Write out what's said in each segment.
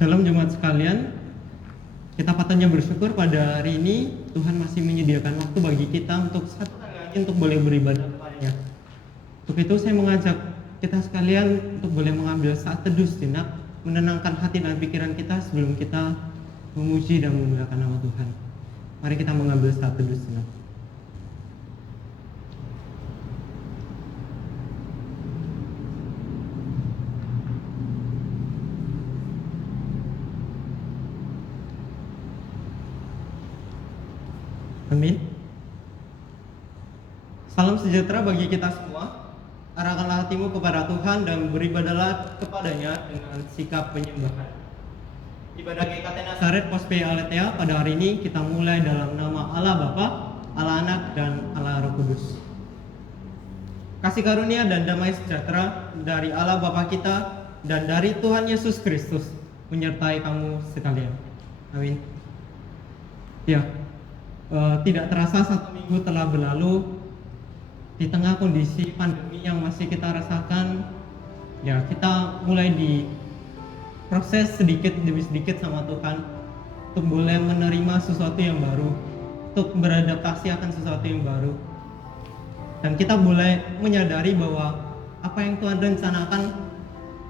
Shalom jemaat sekalian, kita patutnya bersyukur pada hari ini Tuhan masih menyediakan waktu bagi kita untuk satu kali lagi untuk boleh beribadah kepadanya. Untuk itu saya mengajak kita sekalian untuk boleh mengambil saat teduh sejenak, menenangkan hati dan pikiran kita sebelum kita memuji dan memuliakan nama Tuhan. Mari kita mengambil saat teduh sejenak. Amin. Salam sejahtera bagi kita semua. Arahkanlah hatimu kepada Tuhan dan beribadahlah kepadanya dengan sikap penyembahan. Ibadah GKT Nazaret Pospe Aletheia pada hari ini kita mulai dalam nama Allah Bapa, Allah Anak, dan Allah Roh Kudus. Kasih karunia dan damai sejahtera dari Allah Bapa kita dan dari Tuhan Yesus Kristus menyertai kamu sekalian. Amin. Ya. Tidak terasa 1 minggu telah berlalu di tengah kondisi pandemi yang masih kita rasakan. Ya, kita mulai di proses sedikit demi sedikit sama Tuhan untuk boleh menerima sesuatu yang baru, untuk beradaptasi akan sesuatu yang baru. Dan kita boleh menyadari bahwa apa yang Tuhan rencanakan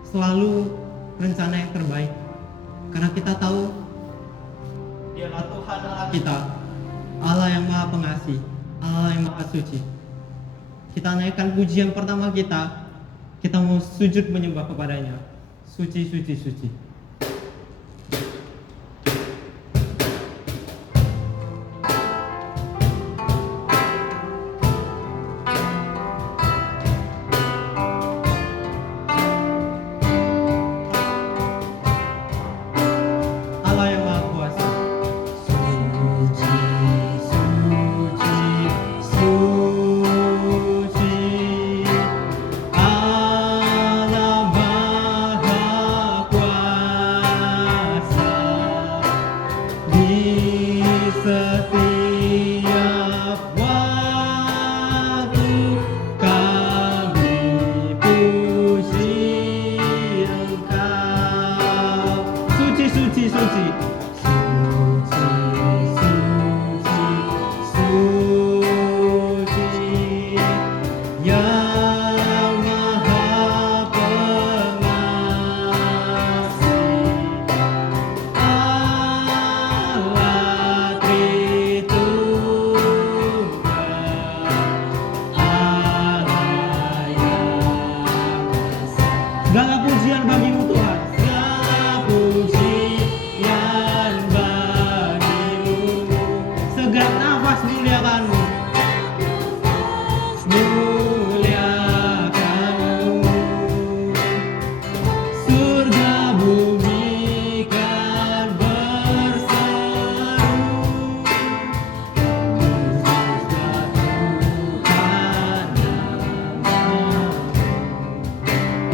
selalu rencana yang terbaik. Karena kita tahu Dialah Tuhan Allah kita, Allah yang Maha Pengasih, Allah yang Maha Suci. Kita naikkan pujian pertama kita mau sujud menyembah kepadanya. Suci, suci, suci.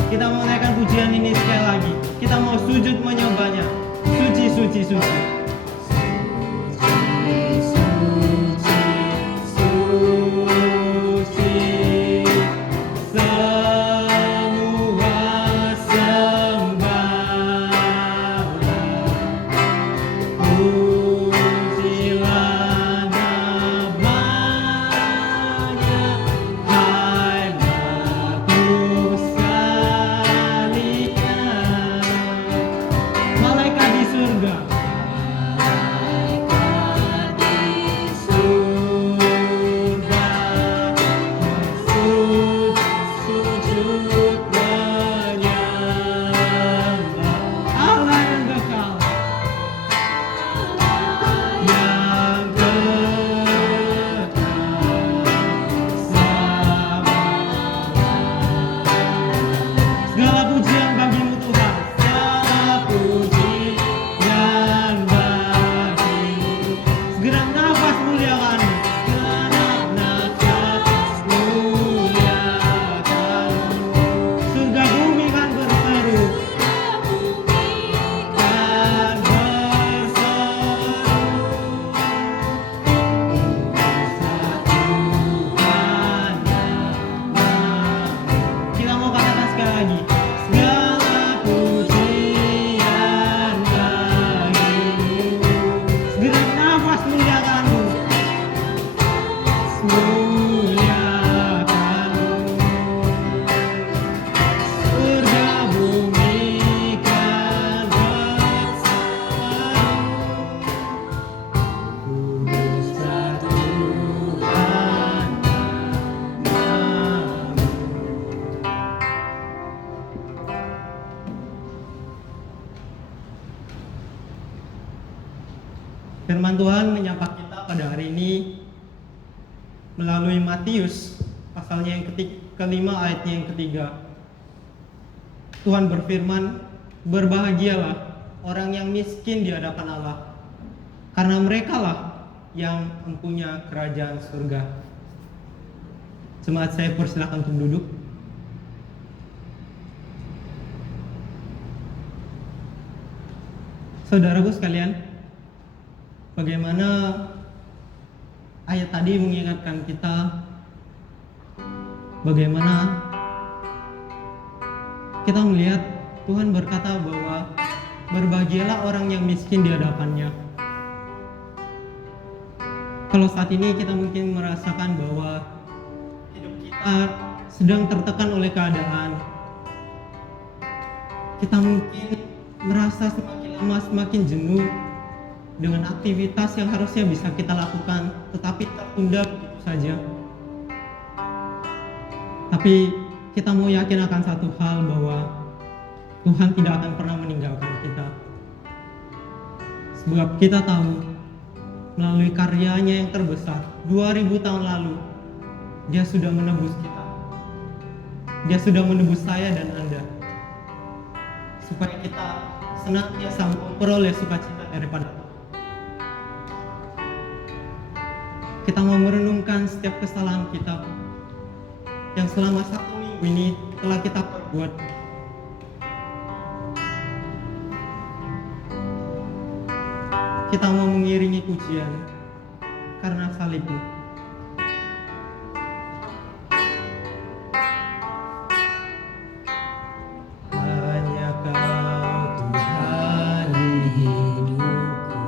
Kita mau naikkan pujian ini sekali lagi. Kita mau sujud menyembahnya. Suci, suci, suci. Malaikat di surga Firman Tuhan menyapa kita pada hari ini melalui Matius pasalnya yang kelima ayatnya yang ketiga. Tuhan berfirman, "Berbahagialah orang yang miskin di hadapan Allah, karena merekalah yang mempunyai kerajaan surga." Jemaat saya persilakan untuk duduk. Saudaraku sekalian, bagaimana ayat tadi mengingatkan kita bagaimana kita melihat Tuhan berkata bahwa berbahagialah orang yang miskin di hadapannya. Kalau saat ini kita mungkin merasakan bahwa hidup kita sedang tertekan oleh keadaan, kita mungkin merasa semakin lama semakin jenuh dengan aktivitas yang harusnya bisa kita lakukan, tetapi tertunda begitu saja. Tapi kita mau yakin akan satu hal, bahwa Tuhan tidak akan pernah meninggalkan kita. Sebab kita tahu melalui karyanya yang terbesar 2000 tahun lalu, Dia sudah menebus kita. Dia sudah menebus saya dan Anda, supaya kita senantiasa memperoleh sukacita daripada Tuhan. Kita mau merenungkan setiap kesalahan kita yang selama 1 minggu ini telah kita perbuat. Kita mau mengiringi pujian karena salib-Mu. Hanya Kau Tuhan di hidupku,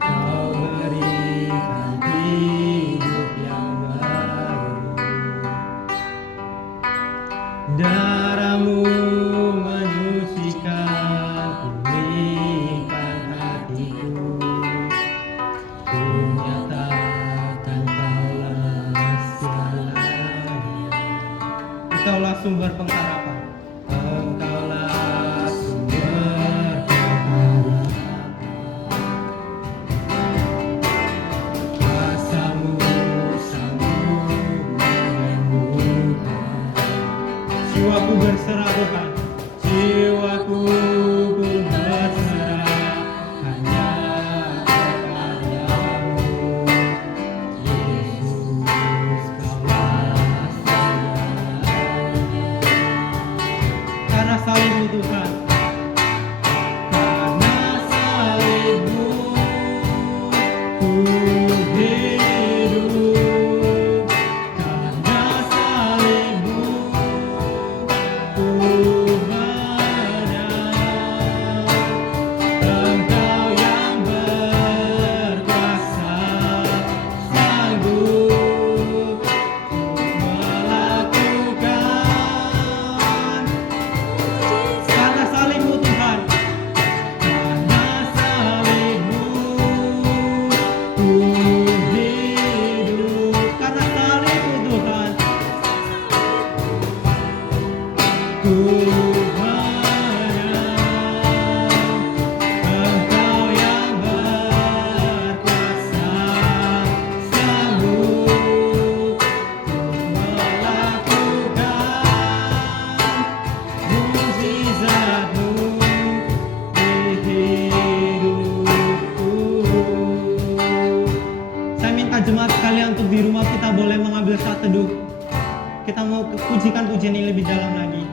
Kau berikan hidup yang baru. Darah-Mu menyucikan, pulihkan hatiku. Ku nyatakan Kaulah segalanya. Engkaulah sumber pengharapan. Engkaulah sumber pengharapan. Kuasa-Mu sanggup menyembuhkan. Jiwaku berserah Tuhan, jiwaku pun berserah hanya kepadamu. Yesus, Kaulah segalanya. Karena salib-Mu Tuhan, karena salib-Mu ku hidup, karena salib-Mu ku menang. Engkau yang berkuasa, sanggup melakukan. Karena salib-Mu Tuhan, karena salib-Mu ku hidup, karena salib-Mu Tuhan ku menang. Engkau yang berkuasa, sanggup melakukan mukjizat-Mu di hidupku. Saya minta jemaat sekalian untuk di rumah kita boleh mengambil saat teduh. Kita mau pujikan pujian ini lebih dalam lagi.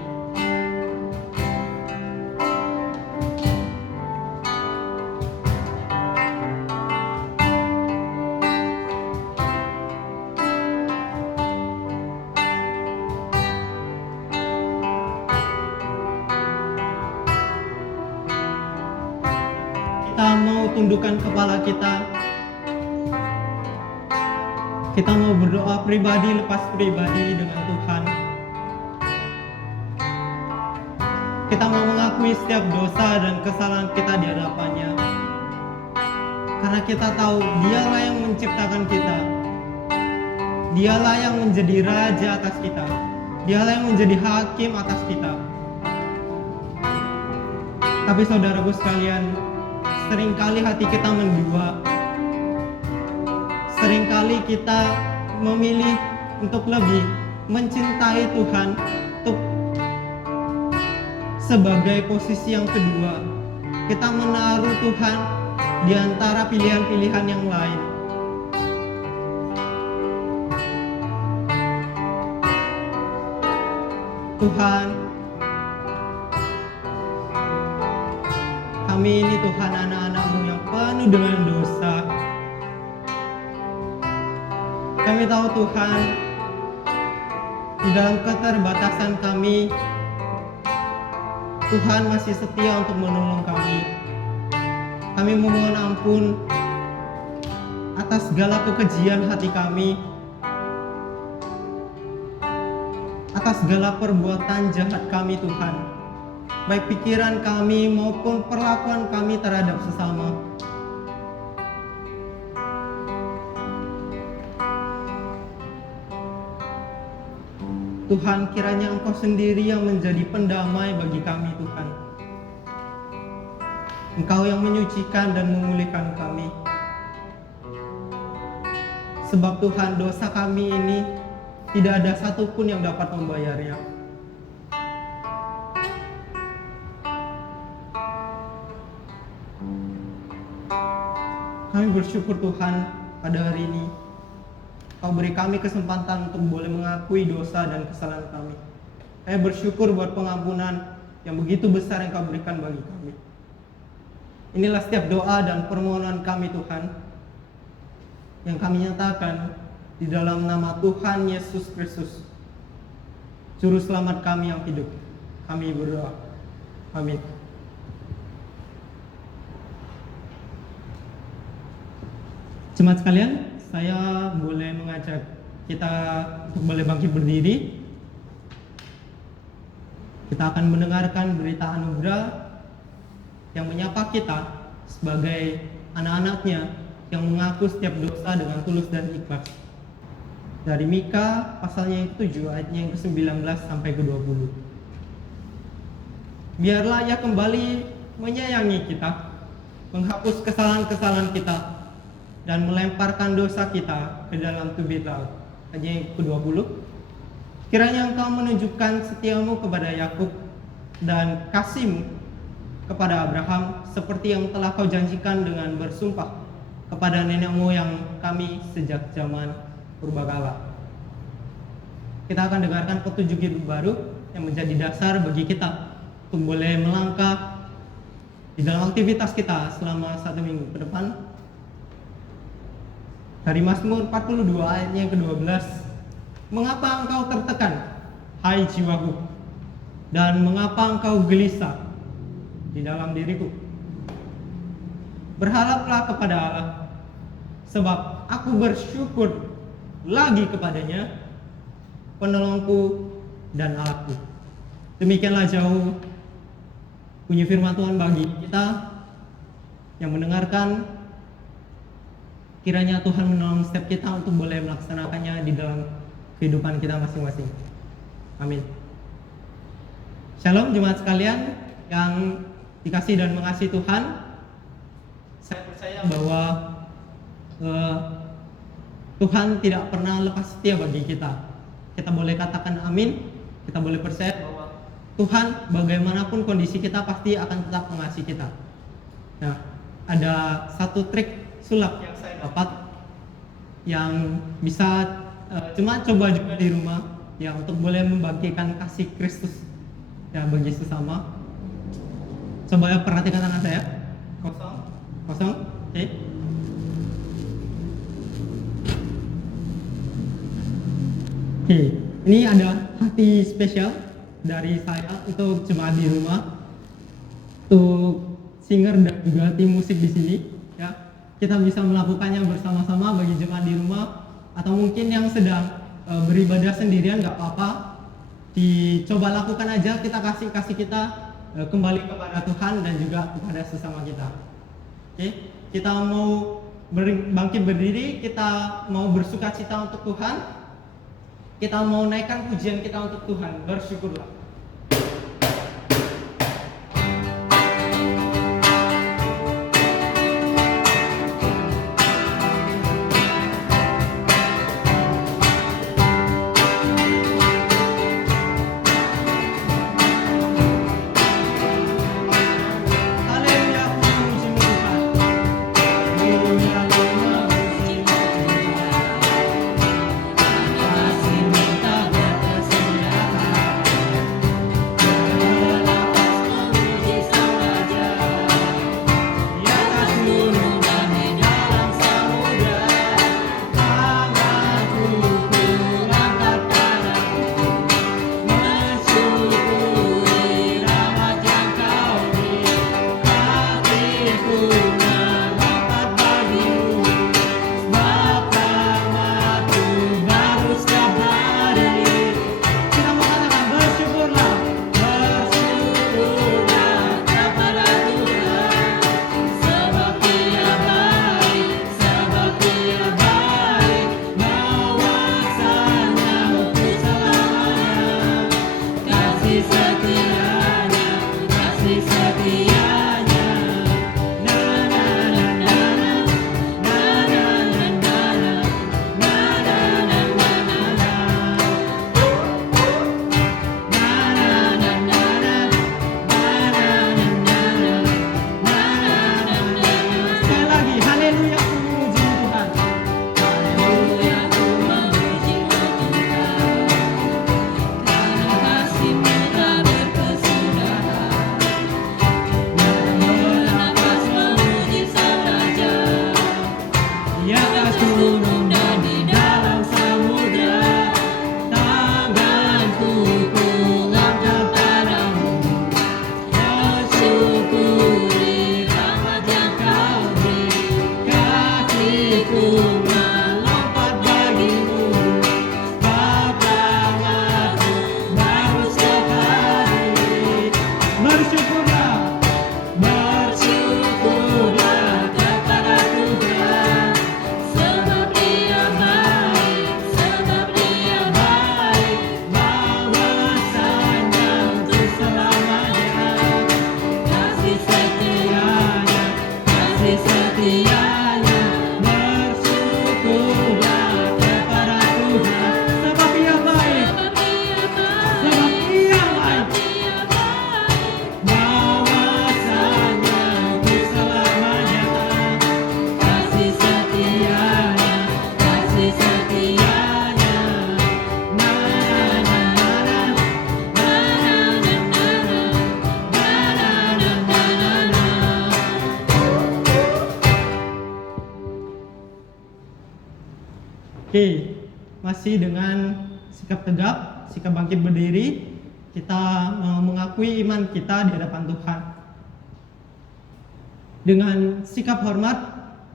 Kita mau tundukkan kepala kita. Kita mau berdoa pribadi lepas pribadi dengan Tuhan. Kita mau mengakui setiap dosa dan kesalahan kita di hadapannya. Karena kita tahu Dialah yang menciptakan kita. Dialah yang menjadi raja atas kita. Dialah yang menjadi hakim atas kita. Tapi saudaraku sekalian, seringkali hati kita mendua. Seringkali kita memilih untuk lebih mencintai Tuhan untuk sebagai posisi yang kedua. Kita menaruh Tuhan di antara pilihan-pilihan yang lain. Tuhan, kami ini Tuhan anak-anak-Mu yang penuh dengan dosa. Kami tahu Tuhan, di dalam keterbatasan kami, Tuhan masih setia untuk menolong kami. Kami memohon ampun atas segala kekejian hati kami, atas segala perbuatan jahat kami Tuhan, baik pikiran kami maupun perlakuan kami terhadap sesama. Tuhan, kiranya Engkau sendiri yang menjadi pendamai bagi kami Tuhan. Engkau yang menyucikan dan memulihkan kami. Sebab Tuhan, dosa kami ini tidak ada satupun yang dapat membayarnya. Kami bersyukur Tuhan pada hari ini Kau beri kami kesempatan untuk boleh mengakui dosa dan kesalahan kami. Kami bersyukur buat pengampunan yang begitu besar yang Kau berikan bagi kami. Inilah setiap doa dan permohonan kami Tuhan, yang kami nyatakan di dalam nama Tuhan Yesus Kristus, Juru Selamat kami yang hidup. Kami berdoa. Amin. Jemaat sekalian, saya boleh mengajak kita untuk boleh bangkit berdiri. Kita akan mendengarkan berita anugerah yang menyapa kita sebagai anak-anaknya yang mengaku setiap dosa dengan tulus dan ikhlas. Dari Mika pasalnya yang ke-7 ayatnya yang ke-19 sampai ke-20. Biarlah Ia kembali menyayangi kita, menghapus kesalahan-kesalahan kita, dan melemparkan dosa kita ke dalam tubir laut. Ayat yang ke-20. Kiranya Engkau menunjukkan setiamu kepada Yakub dan kasih-Mu kepada Abraham, seperti yang telah Kau janjikan dengan bersumpah kepada nenek moyang kami sejak zaman purbakala. Kita akan dengarkan petunjuk hidup baru yang menjadi dasar bagi kita untuk boleh melangkah di dalam aktivitas kita selama 1 minggu ke depan. Dari Mazmur 42 ayatnya yang ke-12. Mengapa engkau tertekan, hai jiwaku? Dan mengapa engkau gelisah di dalam diriku? Berharaplah kepada Allah, sebab aku bersyukur lagi kepadanya, penolongku dan Allahku. Demikianlah jauh bunyi firman Tuhan bagi kita yang mendengarkan. Kiranya Tuhan menolong setiap kita untuk boleh melaksanakannya di dalam kehidupan kita masing-masing. Amin. Shalom jemaat sekalian yang dikasih dan mengasihi Tuhan. Saya percaya bahwa Tuhan tidak pernah lepas setia bagi kita. Kita boleh katakan amin. Kita boleh percaya bahwa Tuhan bagaimanapun kondisi kita pasti akan tetap mengasihi kita. Nah, ada satu trik sulap yang saya dapat yang bisa cuma coba juga di rumah ya, untuk boleh membagikan kasih Kristus ya bagi sesama. Coba ya, perhatikan tangan saya. Kosong. Oke. Oke, ini ada hati spesial dari saya untuk jemaat di rumah, untuk singer dan juga tim musik di sini ya. Kita bisa melakukannya bersama-sama bagi jemaat di rumah, atau mungkin yang sedang beribadah sendirian nggak apa-apa, dicoba lakukan aja. Kita kasih kita kembali kepada Tuhan dan juga kepada sesama kita. Oke, kita mau bangkit berdiri, kita mau bersukacita untuk Tuhan, kita mau naikkan pujian kita untuk Tuhan. Bersyukurlah. Oke, masih dengan sikap tegap, sikap bangkit berdiri, kita mengakui iman kita di hadapan Tuhan. Dengan sikap hormat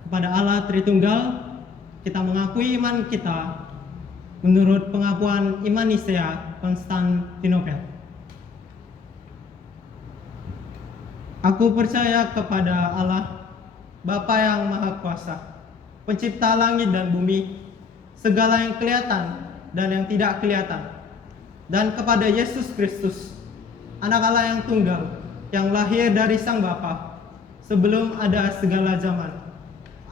kepada Allah Tritunggal, kita mengakui iman kita menurut pengakuan iman Nisea Konstantinopel. Aku percaya kepada Allah, Bapa yang Maha Kuasa, Pencipta langit dan bumi, segala yang kelihatan dan yang tidak kelihatan, dan kepada Yesus Kristus, Anak Allah yang tunggal, yang lahir dari Sang Bapa, sebelum ada segala zaman.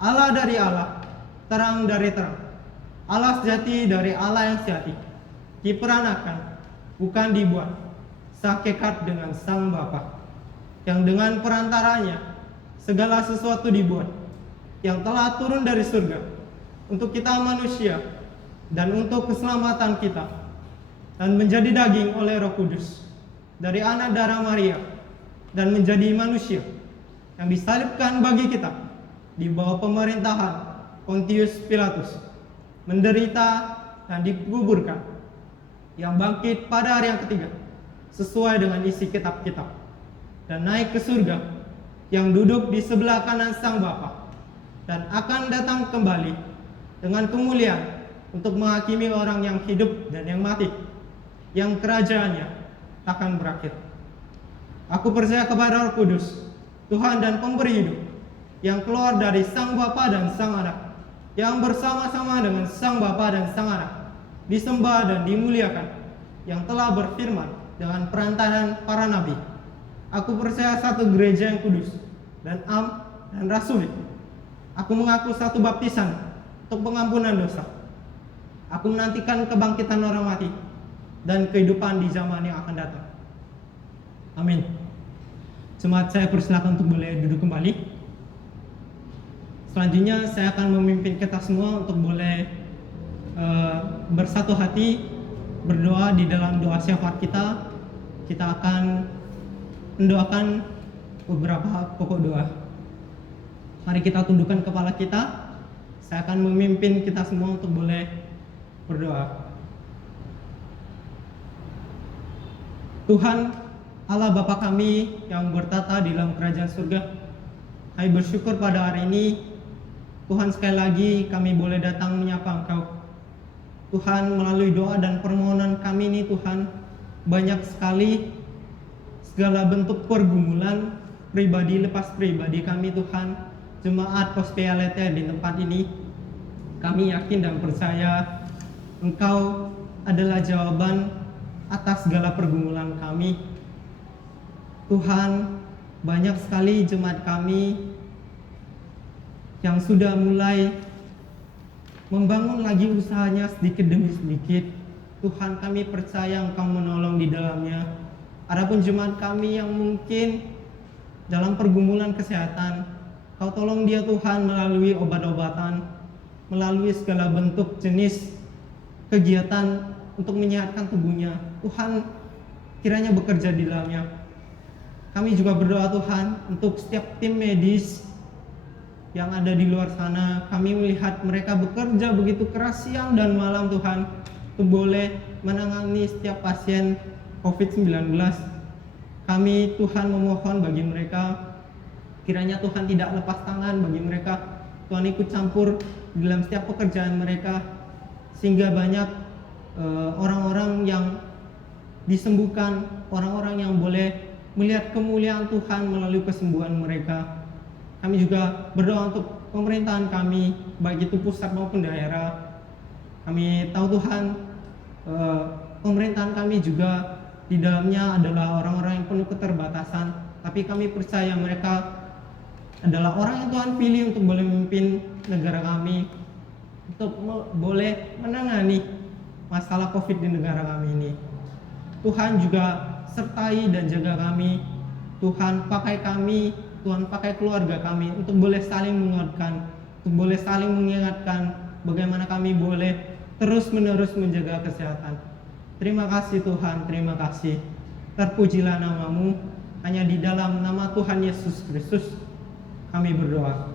Allah dari Allah, terang dari terang, Allah sejati dari Allah yang sejati, diperanakan, bukan dibuat, sehakikat dengan Sang Bapa, yang dengan perantaranya segala sesuatu dibuat, yang telah turun dari surga untuk kita manusia dan untuk keselamatan kita, dan menjadi daging oleh Roh Kudus dari anak darah Maria, dan menjadi manusia yang disalibkan bagi kita di bawah pemerintahan Pontius Pilatus, menderita dan dikuburkan, yang bangkit pada hari yang ketiga sesuai dengan isi kitab-kitab, dan naik ke surga, yang duduk di sebelah kanan Sang Bapa, dan akan datang kembali dengan kemuliaan untuk menghakimi orang yang hidup dan yang mati, yang kerajaannya takkan berakhir. Aku percaya kepada Roh Kudus, Tuhan dan Pemberi hidup, yang keluar dari Sang Bapa dan Sang Anak, yang bersama-sama dengan Sang Bapa dan Sang Anak, disembah dan dimuliakan, yang telah berfirman dengan perantaran para nabi. Aku percaya satu gereja yang kudus dan am dan rasulik. Aku mengaku satu baptisan untuk pengampunan dosa. Aku menantikan kebangkitan orang mati dan kehidupan di zaman yang akan datang. Amin. Jemaat, saya persilakan untuk boleh duduk kembali. Selanjutnya saya akan memimpin kita semua untuk boleh bersatu hati berdoa di dalam doa syafaat kita. Kita akan mendoakan beberapa pokok doa. Mari kita tundukkan kepala kita. Saya akan memimpin kita semua untuk boleh berdoa. Tuhan Allah Bapa kami yang bertata di dalam kerajaan surga, kami bersyukur pada hari ini Tuhan, sekali lagi kami boleh datang menyapa Engkau. Tuhan, melalui doa dan permohonan kami ini Tuhan, banyak sekali segala bentuk pergumulan pribadi lepas pribadi kami Tuhan, jemaat Pospea Aletheia di tempat ini. Kami yakin dan percaya Engkau adalah jawaban atas segala pergumulan kami. Tuhan, banyak sekali jemaat kami yang sudah mulai membangun lagi usahanya sedikit demi sedikit. Tuhan, kami percaya Engkau menolong di dalamnya. Adapun jemaat kami yang mungkin dalam pergumulan kesehatan, Kau tolong dia Tuhan melalui obat-obatan, melalui segala bentuk jenis kegiatan untuk menyehatkan tubuhnya. Tuhan, kiranya bekerja di dalamnya. Kami juga berdoa Tuhan untuk setiap tim medis yang ada di luar sana. Kami melihat mereka bekerja begitu keras siang dan malam Tuhan, untuk boleh menangani setiap pasien COVID-19. Kami Tuhan memohon bagi mereka, kiranya Tuhan tidak lepas tangan bagi mereka. Tuhan ikut campur dalam setiap pekerjaan mereka, sehingga banyak orang-orang yang disembuhkan, orang-orang yang boleh melihat kemuliaan Tuhan melalui kesembuhan mereka. Kami juga berdoa untuk pemerintahan kami, baik itu pusat maupun daerah. Kami tahu Tuhan, pemerintahan kami juga di dalamnya adalah orang-orang yang penuh keterbatasan, tapi kami percaya mereka adalah orang yang Tuhan pilih untuk boleh memimpin negara kami, untuk boleh menangani masalah COVID di negara kami ini. Tuhan juga sertai dan jaga kami. Tuhan, pakai kami, Tuhan pakai keluarga kami untuk boleh saling menguatkan, untuk boleh saling mengingatkan bagaimana kami boleh terus-menerus menjaga kesehatan. Terima kasih Tuhan, terima kasih. Terpujilah nama-Mu. Hanya di dalam nama Tuhan Yesus Kristus kami berdoa.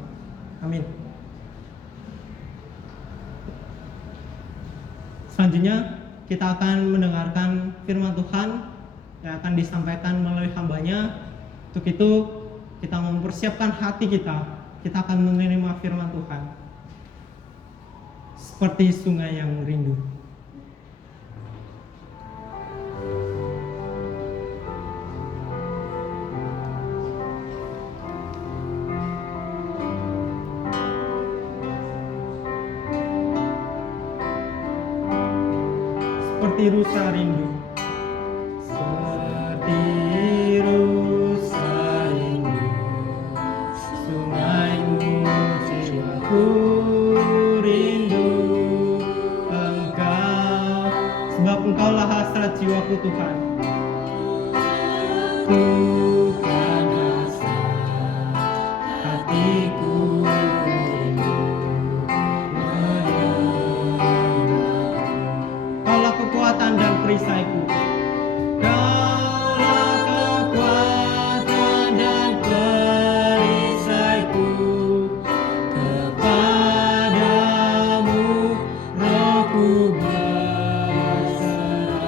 Amin. Selanjutnya kita akan mendengarkan firman Tuhan yang akan disampaikan melalui hambanya. Untuk itu kita mempersiapkan hati kita akan menerima firman Tuhan seperti sungai yang rindu. Seperti rusa rindu, seperti rusa rindu, sungaimu jiwaku rindu Engkau, sebab Engkaulah hasrat jiwaku Tuhan. Tuhan hasrat hatiku rindu kekuatan dan perisaiku. Kaulah kekuatan dan perisaiku, kepadamu rohku berserah.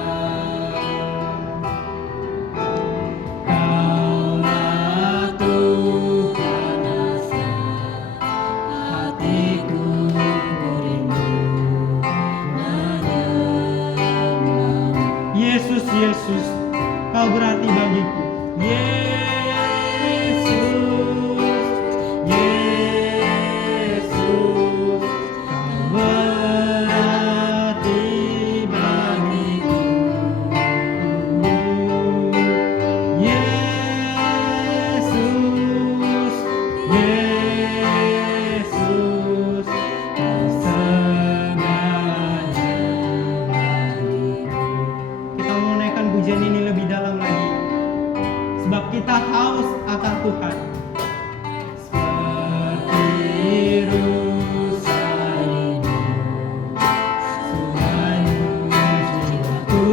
Kaulah Tuhan hasrat hatiku rindu. Yesus, Yesus, Kau berarti bagiku. Yesus, Yesus, Kau berarti bagiku. Yesus, Yesus, Kau segalanya bagiku. Kita mau naikkan pujian ini lebih dalam lagi, sebab kita haus akan Tuhan. Seperti rusa rindu, sungaimu jiwaku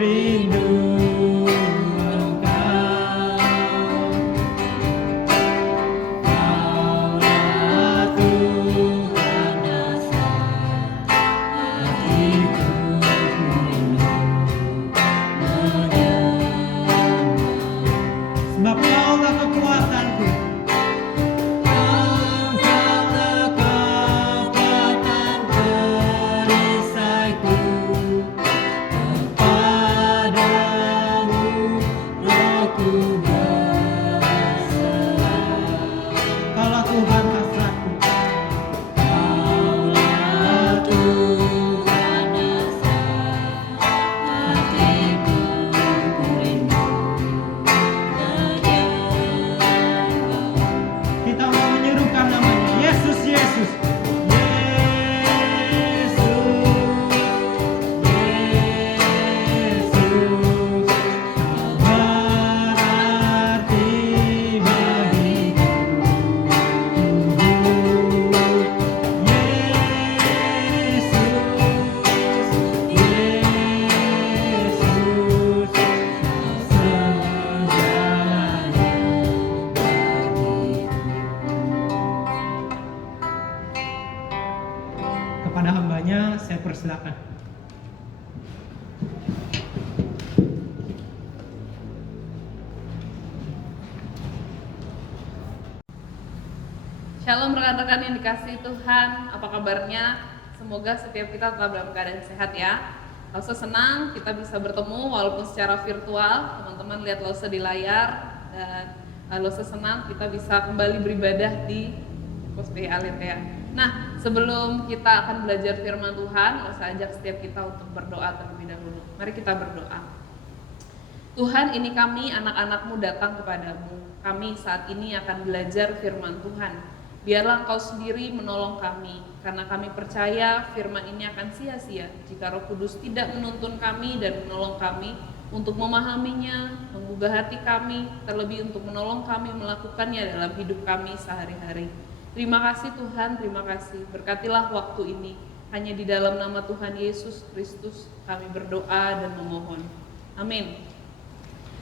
rindu Engkau. Kaulah Tuhan hasrat hatiku rindu. Sebab Kaulah kekuatanku, Engkaulah kekuatan perisaiku, kepadamu rohku berserah. Kaulah Tuhan hasratku, Kaulah Tuhan hasrat hatiku rindu. Kita mau menyerukan namanya, Yesus, Yesus, Yesus, Yesus, Kau berarti bagiku. Yesus, Yesus, Kau segalanya bagiku. Kepada hambanya saya persilakan. Shalom rekan-rekan yang dikasihi Tuhan, apa kabarnya? Semoga setiap kita tetap dalam keadaan sehat ya. Lausa senang kita bisa bertemu walaupun secara virtual. Teman-teman lihat Lausa di layar, dan Lausa senang kita bisa kembali beribadah di Pospei Aletea. Nah, sebelum kita akan belajar firman Tuhan, Lausa ajak setiap kita untuk berdoa terlebih dahulu. Mari kita berdoa. Tuhan, ini kami anak-anak-Mu datang kepadamu. Kami saat ini akan belajar firman Tuhan. Biarlah Engkau sendiri menolong kami, karena kami percaya firman ini akan sia-sia jika Roh Kudus tidak menuntun kami dan menolong kami untuk memahaminya, menggugah hati kami, terlebih untuk menolong kami melakukannya dalam hidup kami sehari-hari. Terima kasih Tuhan, terima kasih. Berkatilah waktu ini. Hanya di dalam nama Tuhan Yesus Kristus kami berdoa dan memohon. Amin.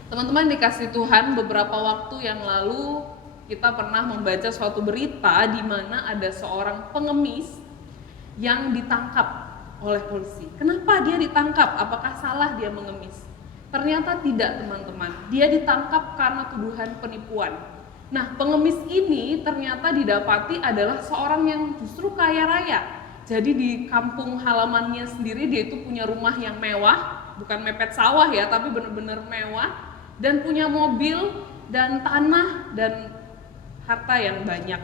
Teman-teman dikasih Tuhan, beberapa waktu yang lalu kita pernah membaca suatu berita di mana ada seorang pengemis yang ditangkap oleh polisi. Kenapa dia ditangkap? Apakah salah dia mengemis? Ternyata tidak, teman-teman. Dia ditangkap karena tuduhan penipuan. Nah, pengemis ini ternyata didapati adalah seorang yang justru kaya raya. Jadi di kampung halamannya sendiri dia itu punya rumah yang mewah, bukan mepet sawah ya, tapi benar-benar mewah, dan punya mobil dan tanah dan harta yang banyak.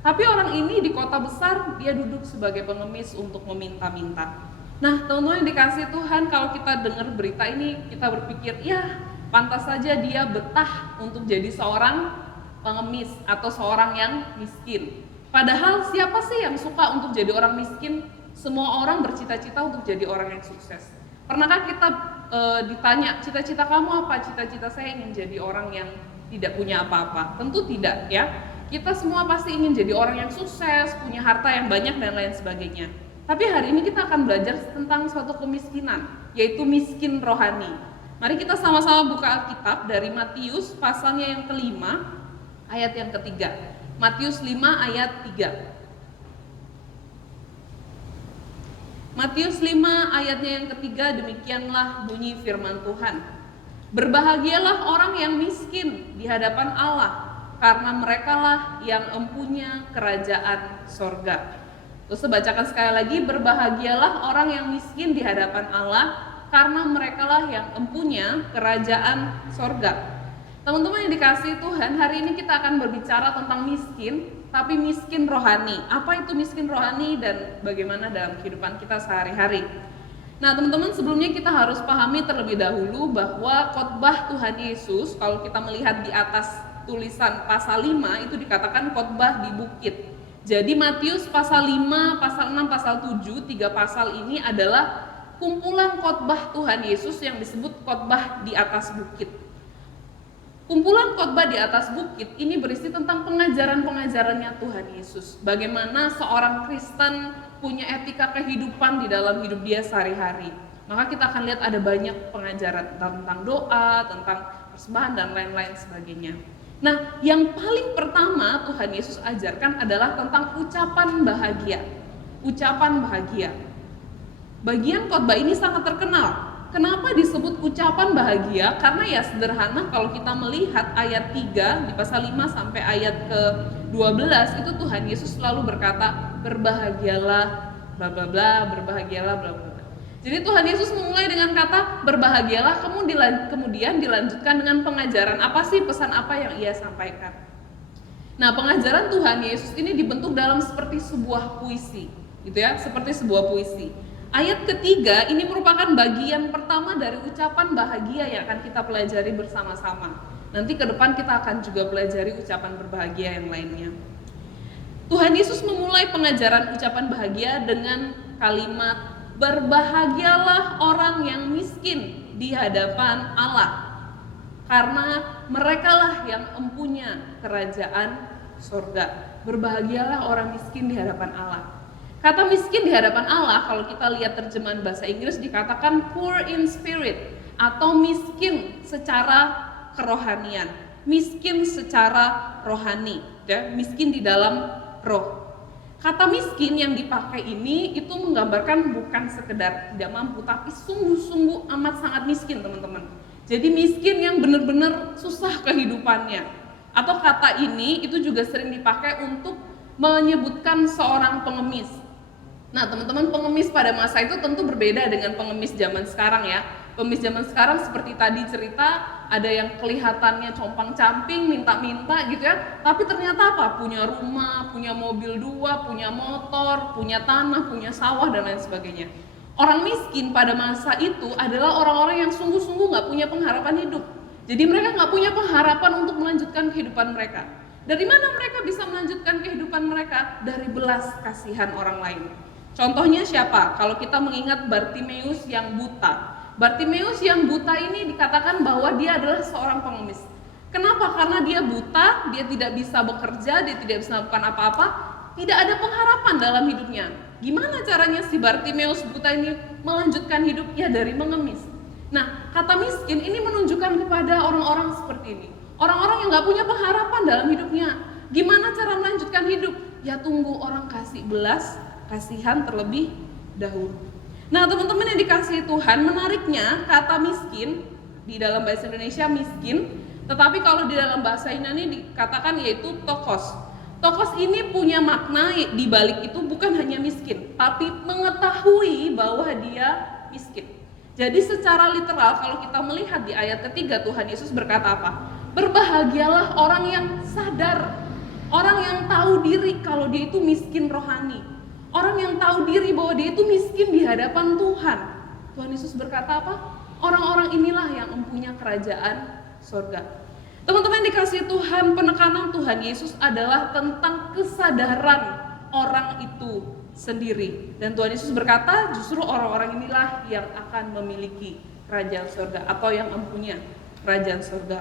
Tapi orang ini di kota besar dia duduk sebagai pengemis untuk meminta-minta. Nah, teman-teman yang dikasih Tuhan, kalau kita dengar berita ini kita berpikir, ya pantas saja dia betah untuk jadi seorang pengemis atau seorang yang miskin. Padahal siapa sih yang suka untuk jadi orang miskin? Semua orang bercita-cita untuk jadi orang yang sukses. Pernahkah kita ditanya, cita-cita kamu apa? Cita-cita saya ingin jadi orang yang tidak punya apa-apa. Tentu tidak ya. Kita semua pasti ingin jadi orang yang sukses, punya harta yang banyak dan lain sebagainya. Tapi hari ini kita akan belajar tentang suatu kemiskinan, yaitu miskin rohani. Mari kita sama-sama buka Alkitab dari Matius pasalnya yang kelima, ayat yang ketiga. Matius 5 ayat 3. Matius 5 ayatnya yang ketiga, demikianlah bunyi firman Tuhan. Berbahagialah orang yang miskin di hadapan Allah, karena merekalah yang empunya kerajaan sorga. Terus bacakan sekali lagi, berbahagialah orang yang miskin di hadapan Allah, karena merekalah yang empunya kerajaan sorga. Teman-teman yang dikasihi Tuhan, hari ini kita akan berbicara tentang miskin, tapi miskin rohani. Apa itu miskin rohani dan bagaimana dalam kehidupan kita sehari-hari? Nah, teman-teman, sebelumnya kita harus pahami terlebih dahulu bahwa khotbah Tuhan Yesus, kalau kita melihat di atas tulisan pasal 5 itu dikatakan khotbah di bukit. Jadi Matius pasal 5, pasal 6, pasal 7, 3 pasal ini adalah kumpulan khotbah Tuhan Yesus yang disebut khotbah di atas bukit. Kumpulan khotbah di atas bukit ini berisi tentang pengajaran-pengajarannya Tuhan Yesus. Bagaimana seorang Kristen punya etika kehidupan di dalam hidup dia sehari-hari. Maka kita akan lihat ada banyak pengajaran tentang doa, tentang persembahan dan lain-lain sebagainya. Nah, yang paling pertama Tuhan Yesus ajarkan adalah tentang ucapan bahagia. Ucapan bahagia. Bagian khotbah ini sangat terkenal. Kenapa disebut ucapan bahagia? Karena ya sederhana, kalau kita melihat ayat 3 di pasal 5 sampai ayat ke-12 itu Tuhan Yesus selalu berkata, berbahagialah bla bla bla, berbahagialah bla bla. Jadi Tuhan Yesus memulai dengan kata berbahagialah, kemudian dilanjutkan dengan pengajaran. Apa sih pesan apa yang ia sampaikan? Nah, pengajaran Tuhan Yesus ini dibentuk dalam seperti sebuah puisi, gitu ya, seperti sebuah puisi. Ayat ketiga ini merupakan bagian pertama dari ucapan bahagia yang akan kita pelajari bersama-sama. Nanti ke depan kita akan juga pelajari ucapan berbahagia yang lainnya. Tuhan Yesus memulai pengajaran ucapan bahagia dengan kalimat berbahagialah orang yang miskin di hadapan Allah, karena merekalah yang empunya kerajaan surga. Berbahagialah orang miskin di hadapan Allah. Kata miskin di hadapan Allah, kalau kita lihat terjemahan bahasa Inggris dikatakan poor in spirit, atau miskin secara kerohanian, miskin secara rohani, ya, miskin di dalam roh. Kata miskin yang dipakai ini itu menggambarkan bukan sekedar tidak mampu, tapi sungguh-sungguh amat sangat miskin, teman-teman. Jadi miskin yang benar-benar susah kehidupannya. Atau kata ini itu juga sering dipakai untuk menyebutkan seorang pengemis. Nah, teman-teman, pengemis pada masa itu tentu berbeda dengan pengemis zaman sekarang ya. Pengemis zaman sekarang seperti tadi cerita, ada yang kelihatannya compang-camping, minta-minta gitu ya, tapi ternyata apa? Punya rumah, punya mobil 2, punya motor, punya tanah, punya sawah dan lain sebagainya. Orang miskin pada masa itu adalah orang-orang yang sungguh-sungguh gak punya pengharapan hidup. Jadi mereka gak punya pengharapan untuk melanjutkan kehidupan mereka. Dari mana mereka bisa melanjutkan kehidupan mereka? Dari belas kasihan orang lain. Contohnya siapa? Kalau kita mengingat Bartimeus yang buta. Bartimeus yang buta ini dikatakan bahwa dia adalah seorang pengemis. Kenapa? Karena dia buta, dia tidak bisa bekerja, dia tidak bisa melakukan apa-apa, tidak ada pengharapan dalam hidupnya. Gimana caranya si Bartimeus buta ini melanjutkan hidupnya? Dari mengemis. Nah, kata miskin ini menunjukkan kepada orang-orang seperti ini. Orang-orang yang gak punya pengharapan dalam hidupnya. Gimana cara melanjutkan hidup? Ya tunggu orang kasih belas kasihan terlebih dahulu. Nah, teman-teman yang dikasihi Tuhan, menariknya kata miskin di dalam bahasa Indonesia miskin, tetapi kalau di dalam bahasa Yunani dikatakan yaitu tokos. Tokos ini punya makna di balik itu bukan hanya miskin, tapi mengetahui bahwa dia miskin. Jadi secara literal kalau kita melihat di ayat ketiga, Tuhan Yesus berkata apa? Berbahagialah orang yang sadar, orang yang tahu diri kalau dia itu miskin rohani. Orang yang tahu diri bahwa dia itu miskin di hadapan Tuhan. Tuhan Yesus berkata apa? Orang-orang inilah yang mempunyai kerajaan surga. Teman-teman dikasih Tuhan, penekanan Tuhan Yesus adalah tentang kesadaran orang itu sendiri. Dan Tuhan Yesus berkata, justru orang-orang inilah yang akan memiliki kerajaan surga atau yang mempunyai kerajaan surga.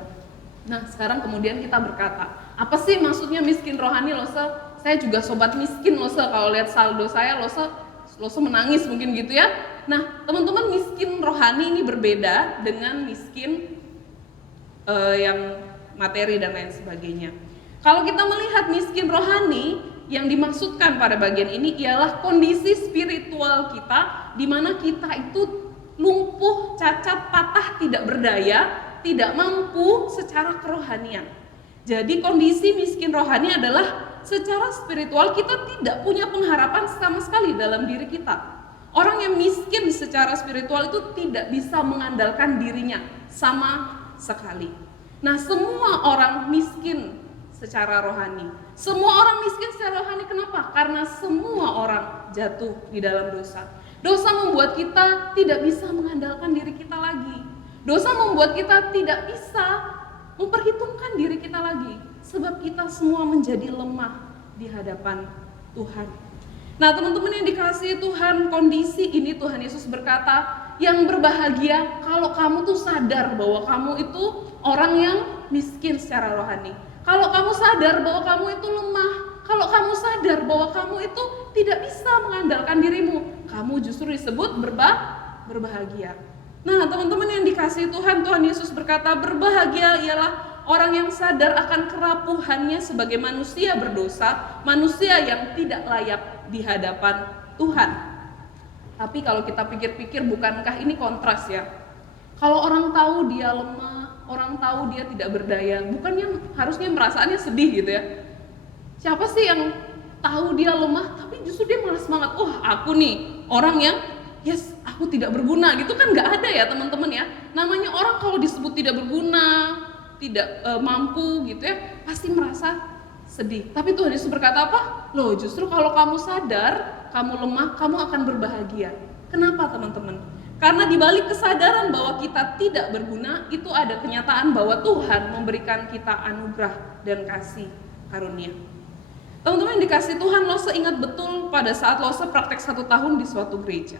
Nah, sekarang kemudian kita berkata, apa sih maksudnya miskin rohani, Lose? Saya juga sobat miskin, Lose. Kalau lihat saldo saya, Lose menangis mungkin gitu ya. Nah, teman-teman, miskin rohani ini berbeda dengan miskin yang materi dan lain sebagainya. Kalau kita melihat miskin rohani, yang dimaksudkan pada bagian ini ialah kondisi spiritual kita, di mana kita itu lumpuh, cacat, patah, tidak berdaya, tidak mampu secara kerohanian. Jadi kondisi miskin rohani adalah secara spiritual kita tidak punya pengharapan sama sekali dalam diri kita. Orang yang miskin secara spiritual itu tidak bisa mengandalkan dirinya sama sekali. Nah, semua orang miskin secara rohani. Semua orang miskin secara rohani, kenapa? Karena semua orang jatuh di dalam dosa. Dosa membuat kita tidak bisa mengandalkan diri kita lagi. Dosa membuat kita tidak bisa memperhitungkan diri kita lagi. Sebab kita semua menjadi lemah di hadapan Tuhan. Nah, teman-teman yang dikasihi Tuhan, kondisi ini Tuhan Yesus berkata, yang berbahagia kalau kamu tuh sadar bahwa kamu itu orang yang miskin secara rohani. Kalau kamu sadar bahwa kamu itu lemah, kalau kamu sadar bahwa kamu itu tidak bisa mengandalkan dirimu, kamu justru disebut berbahagia. Nah, teman-teman yang dikasihi Tuhan, Tuhan Yesus berkata, berbahagia ialah orang yang sadar akan kerapuhannya sebagai manusia berdosa, manusia yang tidak layak di hadapan Tuhan. Tapi kalau kita pikir-pikir, bukankah ini kontras ya? Kalau orang tahu dia lemah, orang tahu dia tidak berdaya, bukannya harusnya perasaannya sedih gitu ya? Siapa sih yang tahu dia lemah, tapi justru dia malah semangat, oh aku nih orang yang yes, aku tidak berguna gitu kan, nggak ada ya teman-teman ya. Namanya orang kalau disebut tidak berguna, tidak mampu gitu ya, pasti merasa sedih. Tapi Tuhan Yesus berkata apa? Loh, justru kalau kamu sadar kamu lemah, kamu akan berbahagia. Kenapa teman-teman? Karena di balik kesadaran bahwa kita tidak berguna, itu ada kenyataan bahwa Tuhan memberikan kita anugerah dan kasih karunia. Teman-teman yang dikasih Tuhan, Lose ingat betul pada saat Lose praktek 1 tahun di suatu gereja.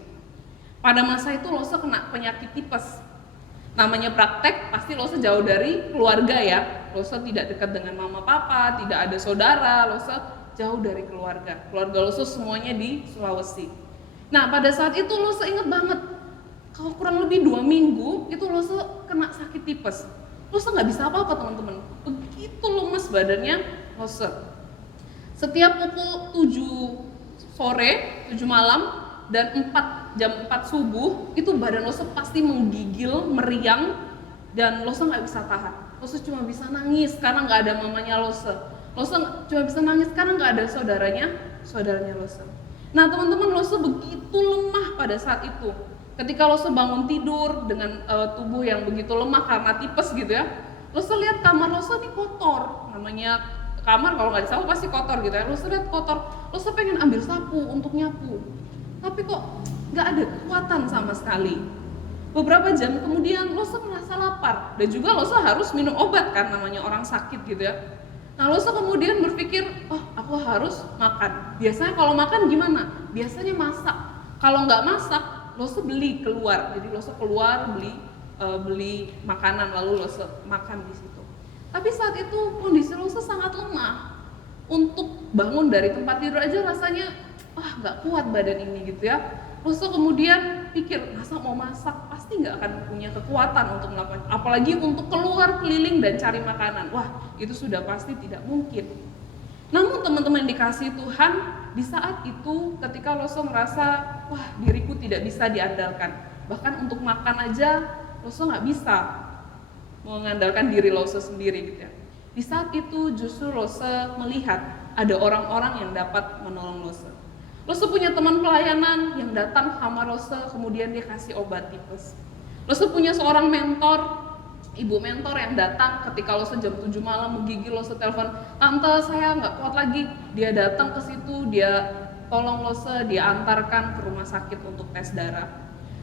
Pada masa itu Lose kena penyakit tipes. Namanya praktek, pasti Lose jauh dari keluarga ya. Lose tidak dekat dengan mama papa, tidak ada saudara, Lose jauh dari keluarga. Keluarga Lose semuanya di Sulawesi. Nah, pada saat itu Lose ingat banget, kalau kurang lebih 2 minggu itu Lose kena sakit tipes. Lose nggak bisa apa-apa teman-teman. Begitu lemes badannya Lose. Setiap pukul 7 sore, 7 malam, dan jam 4 subuh, itu badan Lose pasti menggigil, meriang, dan Lose nggak bisa tahan. Lose cuma bisa nangis karena nggak ada mamanya Lose. Lose cuma bisa nangis karena nggak ada saudaranya Lose. Nah teman-teman, Lose begitu lemah pada saat itu. Ketika Lose bangun tidur dengan tubuh yang begitu lemah karena tipes gitu ya, Lose lihat kamar Lose ini kotor. Namanya kamar kalau nggak disapu pasti kotor gitu ya. Lose lihat kotor, Lose pengen ambil sapu untuk nyapu, tapi kok nggak ada kekuatan sama sekali. Beberapa jam kemudian Lose merasa lapar dan juga Lose harus minum obat kan, namanya orang sakit gitu ya. Nah Lose kemudian berpikir, oh aku harus makan. Biasanya kalau makan gimana? Biasanya masak. Kalau nggak masak, Lose beli keluar. Jadi Lose keluar beli makanan lalu Lose makan di situ. Tapi saat itu kondisi Lose sangat lemah. Untuk bangun dari tempat tidur aja rasanya nggak kuat badan ini gitu ya. Lose kemudian pikir, masa mau masak pasti nggak akan punya kekuatan untuk melakukan, apalagi untuk keluar keliling dan cari makanan. Wah, itu sudah pasti tidak mungkin. Namun teman-teman dikasih Tuhan, di saat itu ketika Lose merasa wah diriku tidak bisa diandalkan. Bahkan untuk makan aja Lose nggak bisa mengandalkan diri Lose sendiri gitu ya. Di saat itu justru Lose melihat ada orang-orang yang dapat menolong Lose. Lose punya teman pelayanan yang datang sama Lose, kemudian dia kasih obat tipes. Lose punya seorang mentor, ibu mentor yang datang ketika Lose jam 7 malam menggigil, Lose telepon, "Tante, saya nggak kuat lagi." Dia datang ke situ, dia tolong Lose, dia antarkan ke rumah sakit untuk tes darah.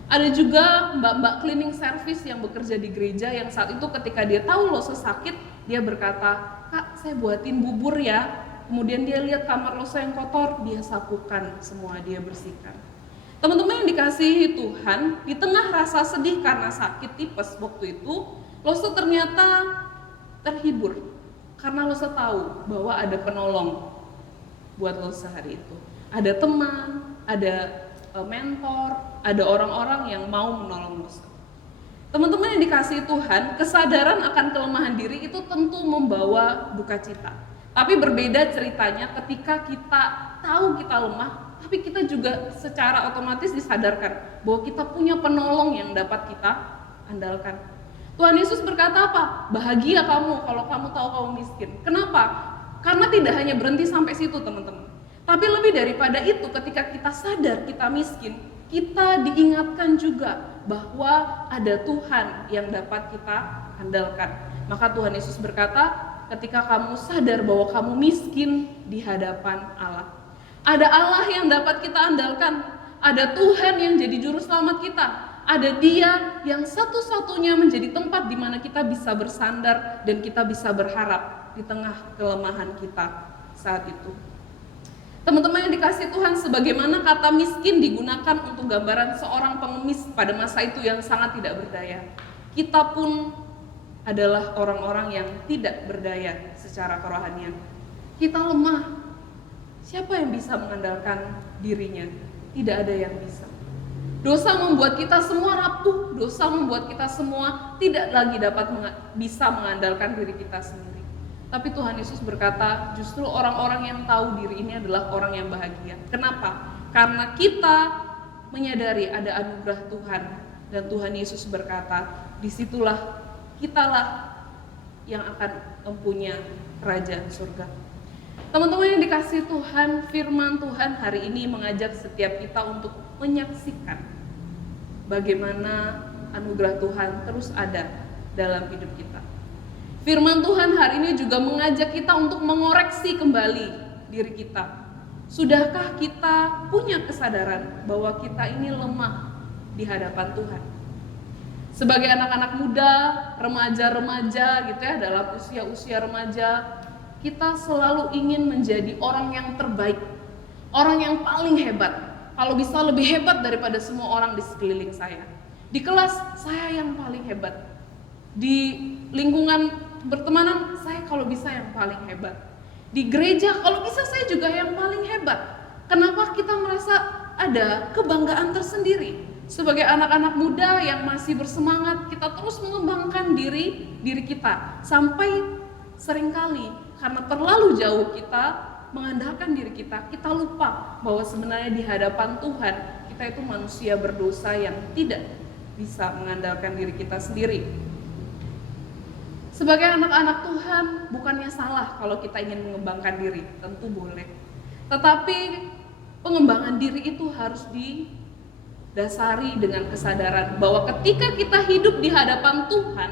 Ada juga mbak-mbak cleaning service yang bekerja di gereja yang saat itu ketika dia tahu Lose sakit, dia berkata, "Kak, saya buatin bubur ya." Kemudian dia lihat kamar Lose yang kotor, dia sapukan semua, dia bersihkan. Teman-teman yang dikasihi Tuhan, di tengah rasa sedih karena sakit tipes waktu itu, Lose ternyata terhibur karena Lose tahu bahwa ada penolong buat Lose hari itu. Ada teman, ada mentor, ada orang-orang yang mau menolong Lose. Teman-teman yang dikasihi Tuhan, kesadaran akan kelemahan diri itu tentu membawa duka cita. Tapi berbeda ceritanya ketika kita tahu kita lemah, tapi kita juga secara otomatis disadarkan bahwa kita punya penolong yang dapat kita andalkan. Tuhan Yesus berkata apa? Bahagia kamu kalau kamu tahu kamu miskin. Kenapa? Karena tidak hanya berhenti sampai situ teman-teman. Tapi lebih daripada itu, ketika kita sadar kita miskin, kita diingatkan juga bahwa ada Tuhan yang dapat kita andalkan. Maka Tuhan Yesus berkata, ketika kamu sadar bahwa kamu miskin di hadapan Allah, ada Allah yang dapat kita andalkan, ada Tuhan yang jadi juru selamat kita, ada Dia yang satu-satunya menjadi tempat di mana kita bisa bersandar dan kita bisa berharap di tengah kelemahan kita saat itu. Teman-teman yang dikasihi Tuhan, sebagaimana kata miskin digunakan untuk gambaran seorang pengemis pada masa itu yang sangat tidak berdaya, kita pun adalah orang-orang yang tidak berdaya secara kerohanian. Kita lemah. Siapa yang bisa mengandalkan dirinya? Tidak ada yang bisa. Dosa membuat kita semua rapuh, dosa membuat kita semua tidak lagi dapat bisa mengandalkan diri kita sendiri. Tapi Tuhan Yesus berkata, justru orang-orang yang tahu diri ini adalah orang yang bahagia. Kenapa? Karena kita menyadari ada anugerah Tuhan, dan Tuhan Yesus berkata, disitulah kitalah yang akan mempunyai kerajaan surga. Teman-teman yang dikasihi Tuhan, firman Tuhan hari ini mengajak setiap kita untuk menyaksikan bagaimana anugerah Tuhan terus ada dalam hidup kita. Firman Tuhan hari ini juga mengajak kita untuk mengoreksi kembali diri kita. Sudahkah kita punya kesadaran bahwa kita ini lemah di hadapan Tuhan? Sebagai anak-anak muda, remaja-remaja gitu ya, dalam usia-usia remaja, kita selalu ingin menjadi orang yang terbaik, orang yang paling hebat. Kalau bisa lebih hebat daripada semua orang di sekeliling saya. Di kelas, saya yang paling hebat. Di lingkungan pertemanan, saya kalau bisa yang paling hebat. Di gereja, kalau bisa saya juga yang paling hebat. Kenapa kita merasa ada kebanggaan tersendiri? Sebagai anak-anak muda yang masih bersemangat, kita terus mengembangkan diri kita. Sampai seringkali karena terlalu jauh kita mengandalkan diri kita lupa bahwa sebenarnya di hadapan Tuhan, kita itu manusia berdosa yang tidak bisa mengandalkan diri kita sendiri. Sebagai anak-anak Tuhan, bukannya salah kalau kita ingin mengembangkan diri, tentu boleh. Tetapi pengembangan diri itu harus didasari dengan kesadaran bahwa ketika kita hidup di hadapan Tuhan,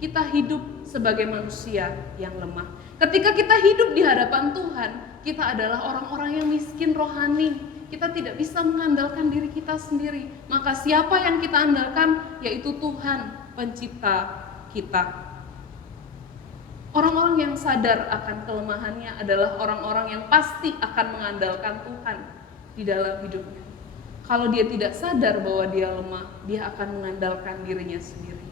kita hidup sebagai manusia yang lemah. Ketika kita hidup di hadapan Tuhan, kita adalah orang-orang yang miskin rohani. Kita tidak bisa mengandalkan diri kita sendiri. Maka siapa yang kita andalkan? Yaitu Tuhan, pencipta kita. Orang-orang yang sadar akan kelemahannya adalah orang-orang yang pasti akan mengandalkan Tuhan di dalam hidupnya. Kalau dia tidak sadar bahwa dia lemah, dia akan mengandalkan dirinya sendiri.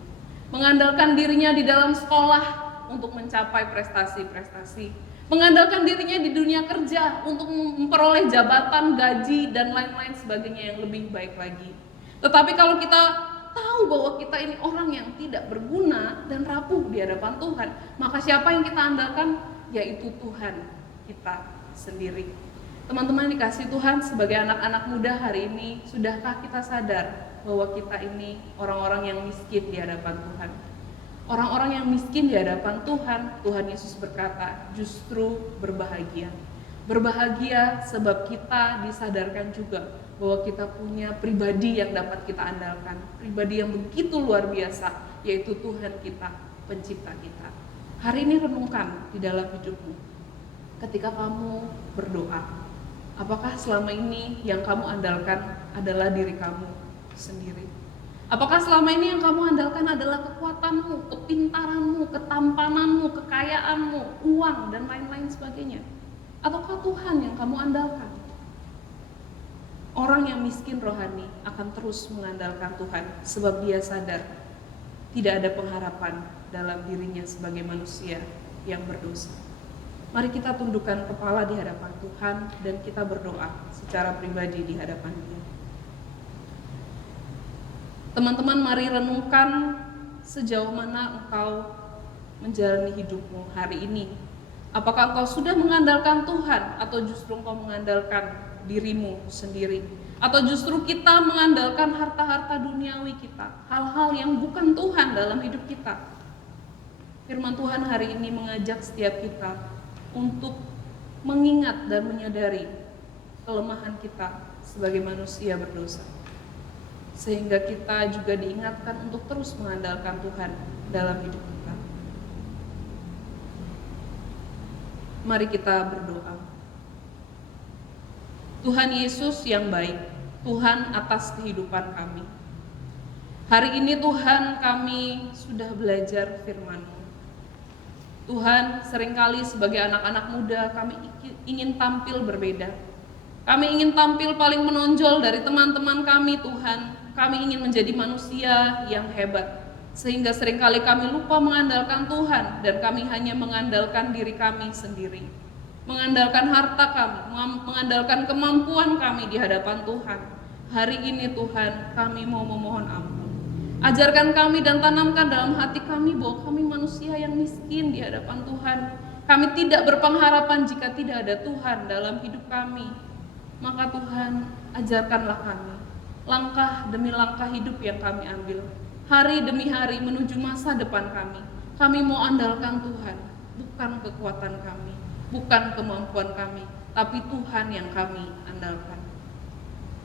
Mengandalkan dirinya di dalam sekolah untuk mencapai prestasi-prestasi. Mengandalkan dirinya di dunia kerja untuk memperoleh jabatan, gaji, dan lain-lain sebagainya yang lebih baik lagi. Tetapi kalau kita tahu bahwa kita ini orang yang tidak berguna dan rapuh di hadapan Tuhan, maka siapa yang kita andalkan? Yaitu Tuhan kita sendiri. Teman-teman dikasih Tuhan, sebagai anak-anak muda hari ini, sudahkah kita sadar bahwa kita ini orang-orang yang miskin di hadapan Tuhan? Orang-orang yang miskin di hadapan Tuhan, Tuhan Yesus berkata, justru berbahagia. Berbahagia sebab kita disadarkan juga bahwa kita punya pribadi yang dapat kita andalkan. Pribadi yang begitu luar biasa, yaitu Tuhan kita, pencipta kita. Hari ini renungkan di dalam hidupmu. Ketika kamu berdoa, apakah selama ini yang kamu andalkan adalah diri kamu sendiri? Apakah selama ini yang kamu andalkan adalah kekuatanmu, kepintaranmu, ketampananmu, kekayaanmu, uang, dan lain-lain sebagainya? Ataukah Tuhan yang kamu andalkan? Orang yang miskin rohani akan terus mengandalkan Tuhan sebab dia sadar tidak ada pengharapan dalam dirinya sebagai manusia yang berdosa. Mari kita tundukkan kepala di hadapan Tuhan dan kita berdoa secara pribadi di hadapan Dia. Teman-teman, mari renungkan sejauh mana engkau menjalani hidupmu hari ini. Apakah engkau sudah mengandalkan Tuhan atau justru engkau mengandalkan dirimu sendiri? Atau justru kita mengandalkan harta-harta duniawi kita, hal-hal yang bukan Tuhan dalam hidup kita? Firman Tuhan hari ini mengajak setiap kita untuk mengingat dan menyadari kelemahan kita sebagai manusia berdosa, sehingga kita juga diingatkan untuk terus mengandalkan Tuhan dalam hidup kita. Mari kita berdoa. Tuhan Yesus yang baik, Tuhan atas kehidupan kami, hari ini Tuhan kami sudah belajar firman-Mu. Tuhan, seringkali sebagai anak-anak muda kami ingin tampil berbeda. Kami ingin tampil paling menonjol dari teman-teman kami, Tuhan. Kami ingin menjadi manusia yang hebat, sehingga seringkali kami lupa mengandalkan Tuhan dan kami hanya mengandalkan diri kami sendiri, mengandalkan harta kami, mengandalkan kemampuan kami di hadapan Tuhan. Hari ini Tuhan, kami mau memohon ampun. Ajarkan kami dan tanamkan dalam hati kami bahwa kami manusia yang miskin di hadapan Tuhan. Kami tidak berpengharapan jika tidak ada Tuhan dalam hidup kami. Maka Tuhan, ajarkanlah kami langkah demi langkah hidup yang kami ambil, hari demi hari menuju masa depan kami. Kami mau andalkan Tuhan, bukan kekuatan kami, bukan kemampuan kami, tapi Tuhan yang kami andalkan.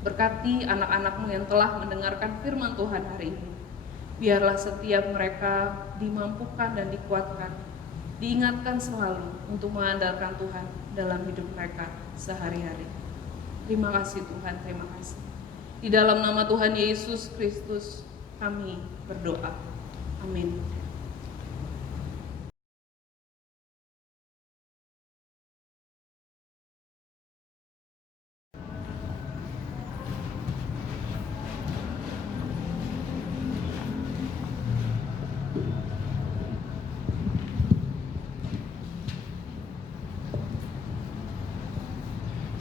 Berkati anak-anak-Mu yang telah mendengarkan firman Tuhan hari ini. Biarlah setiap mereka dimampukan dan dikuatkan, diingatkan selalu untuk mengandalkan Tuhan dalam hidup mereka sehari-hari. Terima kasih Tuhan, terima kasih. Di dalam nama Tuhan Yesus Kristus kami berdoa. Amin.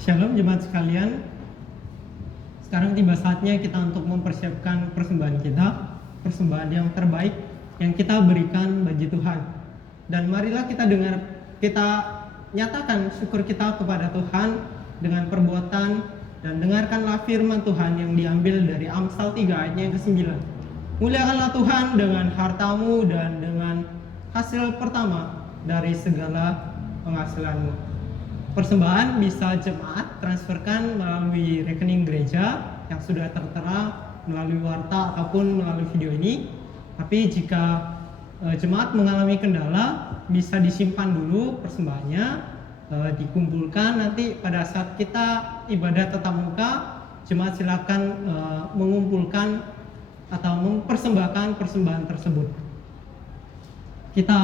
Shalom jemaat sekalian. Sekarang tiba saatnya kita untuk mempersiapkan persembahan kita, persembahan yang terbaik yang kita berikan bagi Tuhan. Dan marilah kita nyatakan syukur kita kepada Tuhan dengan perbuatan dan dengarkanlah firman Tuhan yang diambil dari Amsal 3 ayatnya yang ke-9. Muliakanlah Tuhan dengan hartamu dan dengan hasil pertama dari segala penghasilanmu. Persembahan bisa jemaat transferkan melalui rekening gereja yang sudah tertera melalui warta ataupun melalui video ini. Tapi jika jemaat mengalami kendala, bisa disimpan dulu persembahannya, dikumpulkan nanti pada saat kita ibadah tatap muka, jemaat silakan mengumpulkan atau mempersembahkan persembahan tersebut. Kita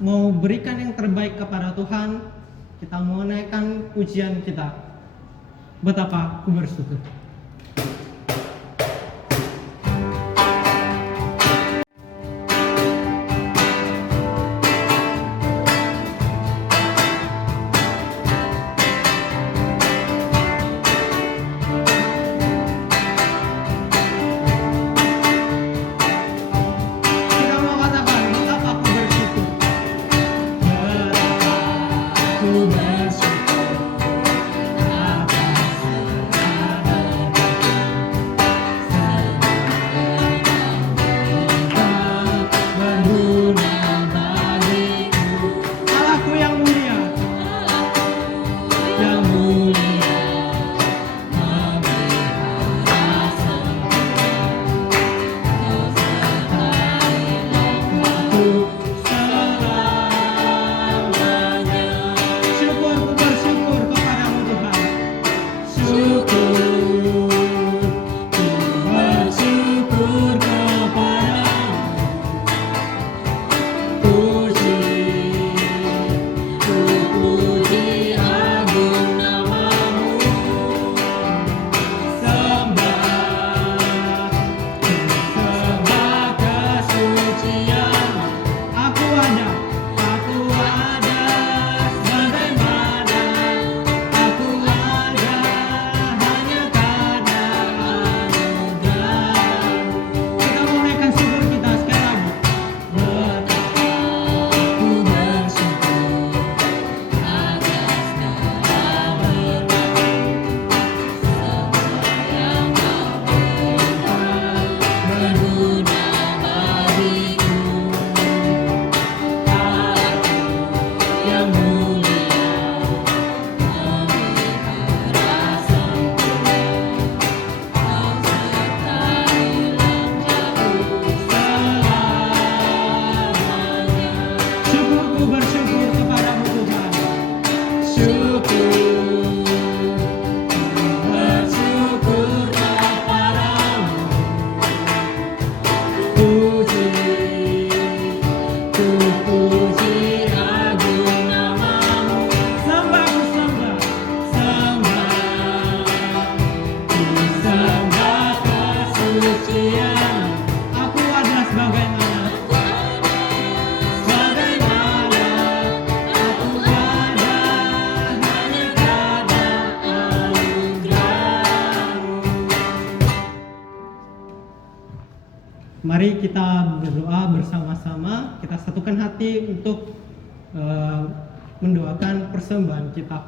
mau berikan yang terbaik kepada Tuhan. Kita mau naikkan pujian kita. Betapa aku bersyukur. Kita mau katakan betapa aku bersyukur. Betapa aku bersyukur. Mari kita berdoa bersama-sama, kita satukan hati untuk mendoakan persembahan kita.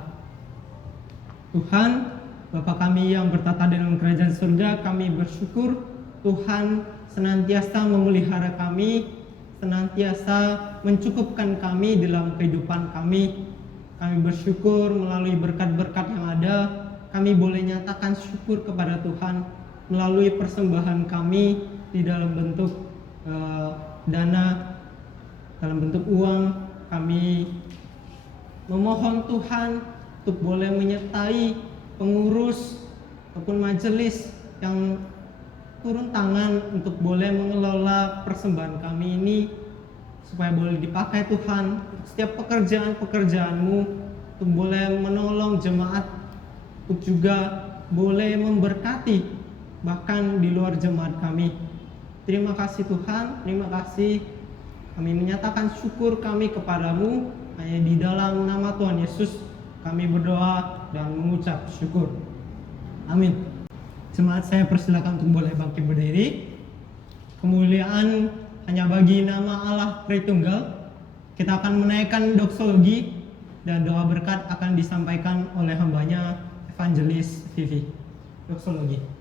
Tuhan, Bapa kami yang bertata dalam kerajaan surga, kami bersyukur Tuhan senantiasa memelihara kami, senantiasa mencukupkan kami dalam kehidupan kami. Kami bersyukur melalui berkat-berkat yang ada, kami boleh nyatakan syukur kepada Tuhan melalui persembahan kami di dalam bentuk dana, dalam bentuk uang. Kami memohon Tuhan untuk boleh menyertai pengurus ataupun majelis yang turun tangan untuk boleh mengelola persembahan kami ini, supaya boleh dipakai Tuhan setiap pekerjaan-pekerjaanmu, untuk boleh menolong jemaat, untuk juga boleh memberkati bahkan di luar jemaat kami. Terima kasih Tuhan, terima kasih. Kami menyatakan syukur kami kepadamu, hanya di dalam nama Tuhan Yesus kami berdoa dan mengucap syukur. Amin. Jemaat, saya persilakan untuk boleh bangkit berdiri. Kemuliaan hanya bagi nama Allah Tritunggal. Kita akan menaikkan doksologi dan doa berkat akan disampaikan oleh hambanya Evangelis Vivi. Doksologi.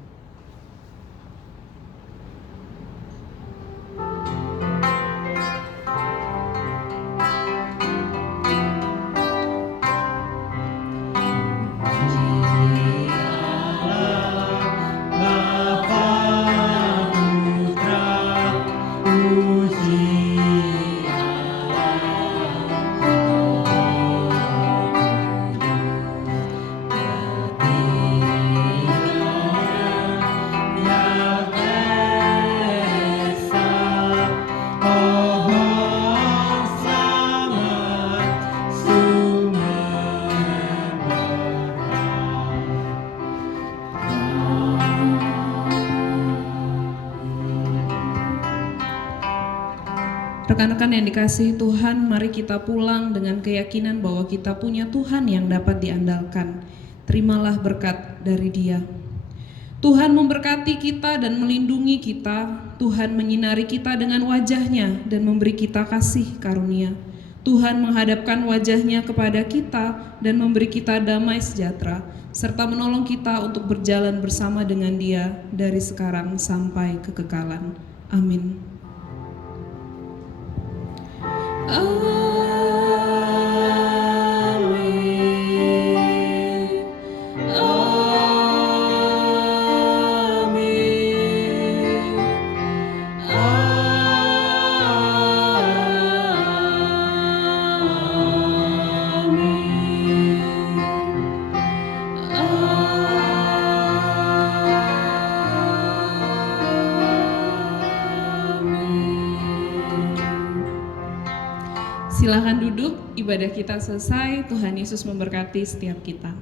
Rekan-rekan yang dikasihi Tuhan, mari kita pulang dengan keyakinan bahwa kita punya Tuhan yang dapat diandalkan. Terimalah berkat dari Dia. Tuhan memberkati kita dan melindungi kita. Tuhan menyinari kita dengan wajah-Nya dan memberi kita kasih karunia. Tuhan menghadapkan wajah-Nya kepada kita dan memberi kita damai sejahtera, serta menolong kita untuk berjalan bersama dengan Dia dari sekarang sampai kekekalan. Amin. Silakan duduk, ibadah kita selesai. Tuhan Yesus memberkati setiap kita.